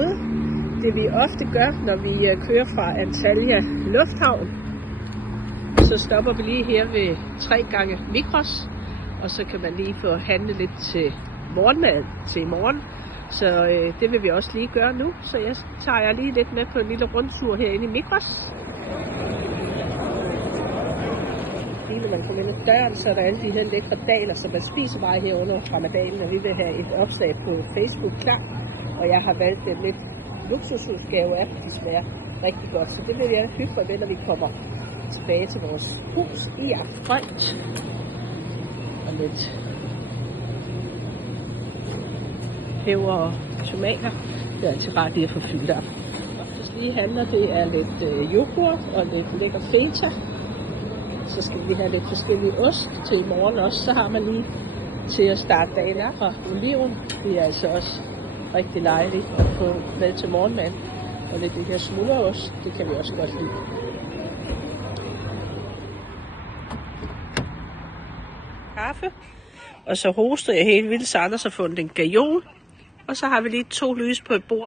derude. Det vi ofte gør, når vi kører fra Antalya Lufthavn, så stopper vi lige her ved 3 gange Migros, og så kan man lige få handlet lidt til morgenmad til i morgen. Så det vil vi også lige gøre nu, så jeg tager jer lige lidt med på en lille rundtur herinde i Migros. Lige når man kommer ind ad døren, så er der alle de her lækre daler, som man spiser meget her under ramadanen, og vi vil have et opslag på Facebook klar. Og jeg har valgt en lidt luksusudgave af, de smager rigtig godt. Så det vil jeg hygge mig med, når vi kommer tilbage til vores hus i aften. Og lidt peber og tomater. Det er altså bare det, jeg får fyldt op. Hvis lige handler, det er lidt yoghurt og lidt lækker feta. Så skal vi have lidt forskellige ost til i morgen også. Så har man lige til at starte dagen af. Og oliven, det er altså også rigtig dejligt at få med til morgenmad. Og lidt det her smulderost, det kan vi også godt lide. Kaffe. Og så hoster jeg helt vildt, så Anders har fundet en gajol. Og så har vi lige 2 lys på et bord.